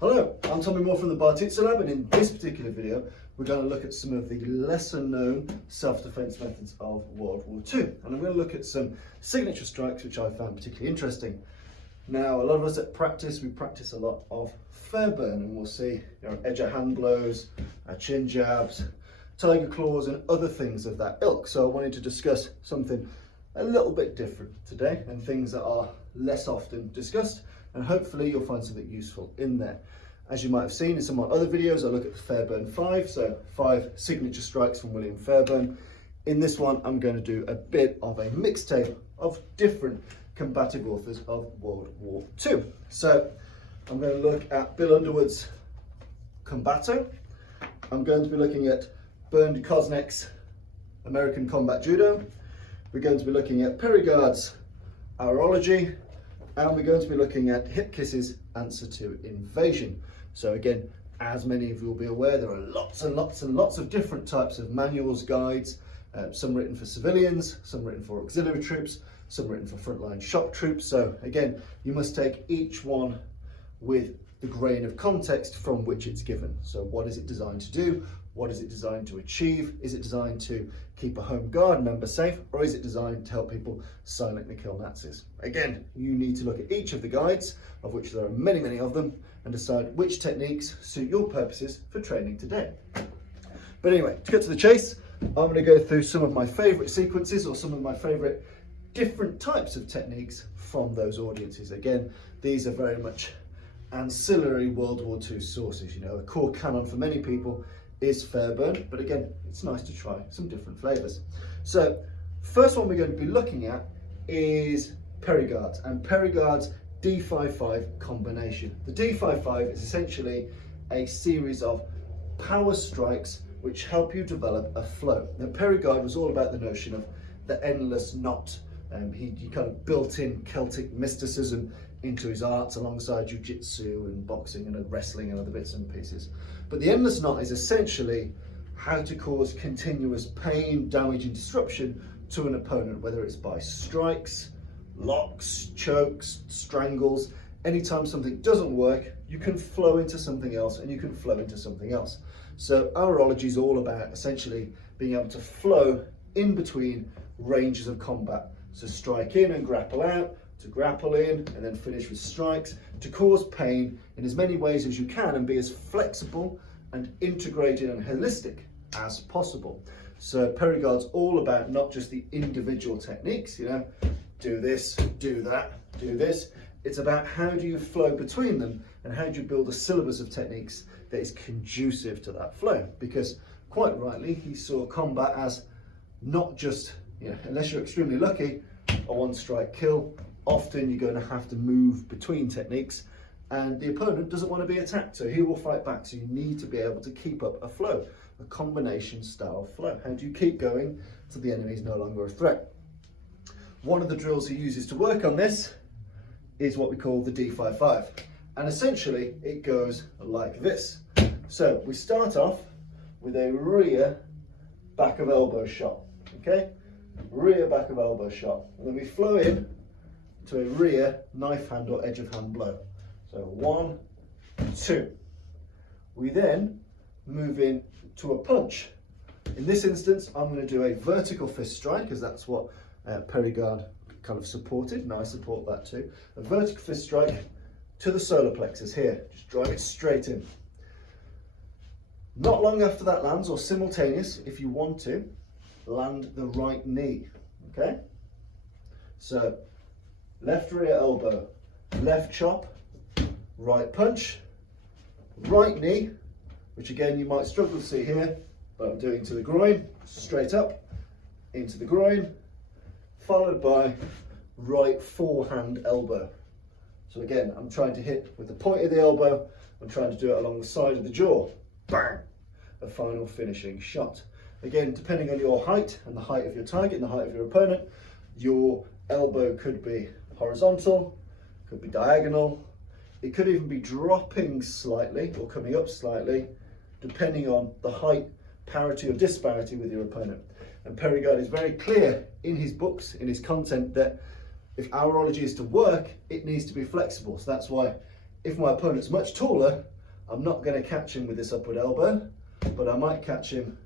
Hello, I'm Tommy Moore from the Bartitsu Lab, and in this particular video we're going to look at some of the lesser known self-defense methods of World War II, and I'm going to look at some signature strikes which I found particularly interesting. Now, a lot of us at practice, we practice a lot of Fairburn, and we'll see edge of hand blows, chin jabs, tiger claws and other things of that ilk. So I wanted to discuss something a little bit different today and things that are less often discussed, and hopefully you'll find something useful in there. As you might have seen in some of my other videos, I look at the Fairburn 5, so 5 signature strikes from William Fairburn. In this one, I'm going to do a bit of a mixtape of different combative authors of World War II. So I'm going to look at Bill Underwood's Combato. I'm going to be looking at Bernd Kosnick's American Combat Judo. We're going to be looking at Perigard's Aurology, and we're going to be looking at Hip Kiss's Answer to Invasion. So again, as many of you will be aware, there are lots and lots and lots of different types of manuals, guides, some written for civilians, some written for auxiliary troops, some written for frontline shock troops. So again, you must take each one with the grain of context from which it's given. So what is it designed to do? What is it designed to achieve? Is it designed to keep a home guard member safe, or is it designed to help people silently kill Nazis? Again, you need to look at each of the guides, of which there are many, many of them, and decide which techniques suit your purposes for training today. But anyway, to get to the chase, I'm going to go through some of my favourite sequences or some of my favourite different types of techniques from those audiences. Again, these are very much ancillary World War II sources. You know, a core canon for many people is Fairburn, but again, it's nice to try some different flavours. So, first one we're going to be looking at is Perigard's, and Perigard's D55 combination. The D55 is essentially a series of power strikes which help you develop a flow. Now, Perigard was all about the notion of the endless knot. He kind of built in Celtic mysticism into his arts alongside jiu-jitsu and boxing and wrestling and other bits and pieces. But the endless knot is essentially how to cause continuous pain, damage and disruption to an opponent, whether it's by strikes, locks, chokes, strangles. Anytime something doesn't work, you can flow into something else, and you can flow into something else. So Aurology is all about essentially being able to flow in between ranges of combat. So strike in and grapple out, to grapple in and then finish with strikes, to cause pain in as many ways as you can and be as flexible and integrated and holistic as possible. So Perigard's all about not just the individual techniques, do this, do that, do this. It's about how do you flow between them and how do you build a syllabus of techniques that is conducive to that flow. Because quite rightly, he saw combat as not just, unless you're extremely lucky, a one strike kill. Often you're going to have to move between techniques and the opponent doesn't want to be attacked, so he will fight back. So you need to be able to keep up a flow, a combination style flow. How do you keep going till the enemy is no longer a threat? One of the drills he uses to work on this is what we call the D55. And essentially it goes like this. So we start off with a rear back of elbow shot, okay? Rear back of elbow shot. And then we flow in to a rear knife hand or edge of hand blow. So 1, 2. We then move in to a punch. In this instance, I'm going to do a vertical fist strike, because that's what Perigard kind of supported, and I support that too. A vertical fist strike to the solar plexus here. Just drive it straight in. Not long after that lands, or simultaneous, if you want to, land the right knee, okay? So, left rear elbow, left chop, right punch, right knee, which again you might struggle to see here, but I'm doing to the groin, straight up, into the groin, followed by right forehand elbow. So again, I'm trying to hit with the point of the elbow, I'm trying to do it along the side of the jaw, bang, a final finishing shot. Again, depending on your height and the height of your target and the height of your opponent, your elbow could be horizontal, could be diagonal, it could even be dropping slightly or coming up slightly, depending on the height, parity or disparity with your opponent. And Perigard is very clear in his books, in his content, that if aurology is to work, it needs to be flexible. So that's why If my opponent's much taller, I'm not going to catch him with this upward elbow, but I might catch him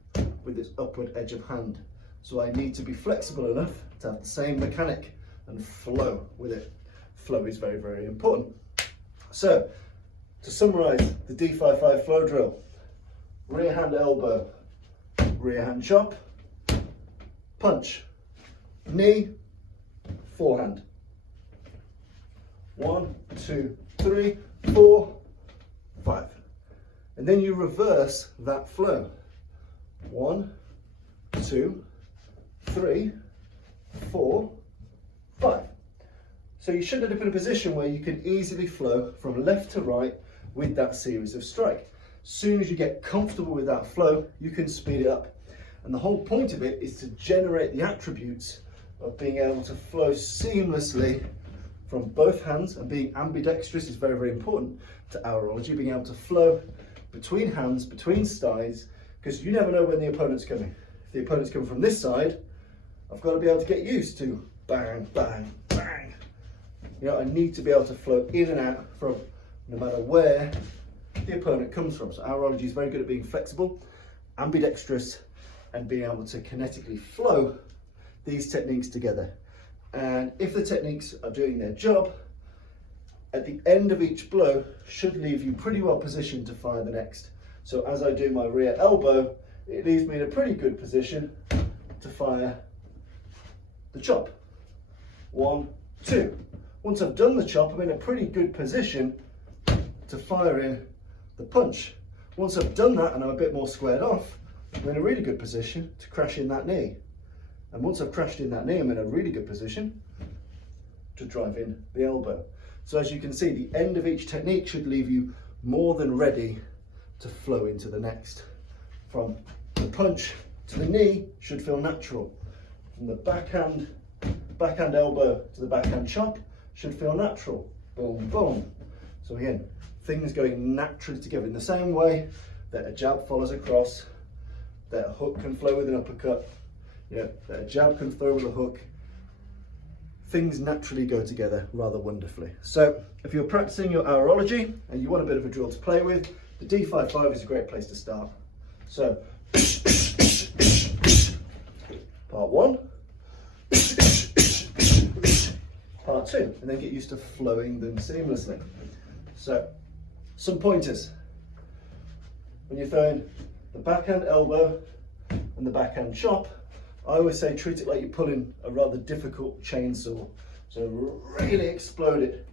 with this upward edge of hand. So I need to be flexible enough to have the same mechanic and flow with it. Flow is very, very important. So, to summarise the D55 flow drill: rear hand elbow, rear hand chop, punch, knee, forehand. 1, 2, 3, 4, 5. And then you reverse that flow. 1, 2, 3, 4, 5. So you should end up in a position where you can easily flow from left to right with that series of strike. As soon as you get comfortable with that flow, you can speed it up. And the whole point of it is to generate the attributes of being able to flow seamlessly from both hands, and being ambidextrous is very, very important to aurology, being able to flow between hands, between styles, because you never know when the opponent's coming. If the opponent's coming from this side, I've got to be able to get used to bang, bang, bang. You know, I need to be able to flow in and out from no matter where the opponent comes from. So aurology is very good at being flexible, ambidextrous, and being able to kinetically flow these techniques together. And if the techniques are doing their job, at the end of each blow should leave you pretty well positioned to fire the next. So as I do my rear elbow, it leaves me in a pretty good position to fire the chop. 1, 2. Once I've done the chop, I'm in a pretty good position to fire in the punch. Once I've done that and I'm a bit more squared off, I'm in a really good position to crash in that knee. And once I've crashed in that knee, I'm in a really good position to drive in the elbow. So as you can see, the end of each technique should leave you more than ready to flow into the next. From the punch to the knee should feel natural. From the backhand elbow to the backhand chop should feel natural. Boom, boom. So again, things going naturally together in the same way that a jab follows a cross, that a hook can flow with an uppercut, that a jab can throw with a hook. Things naturally go together rather wonderfully. So if you're practicing your aurology and you want a bit of a drill to play with, the D55 is a great place to start. So part 1, part 2, and then get used to flowing them seamlessly. So some pointers. When you're throwing the backhand elbow and the backhand chop, I always say treat it like you're pulling a rather difficult chainsaw. So really explode it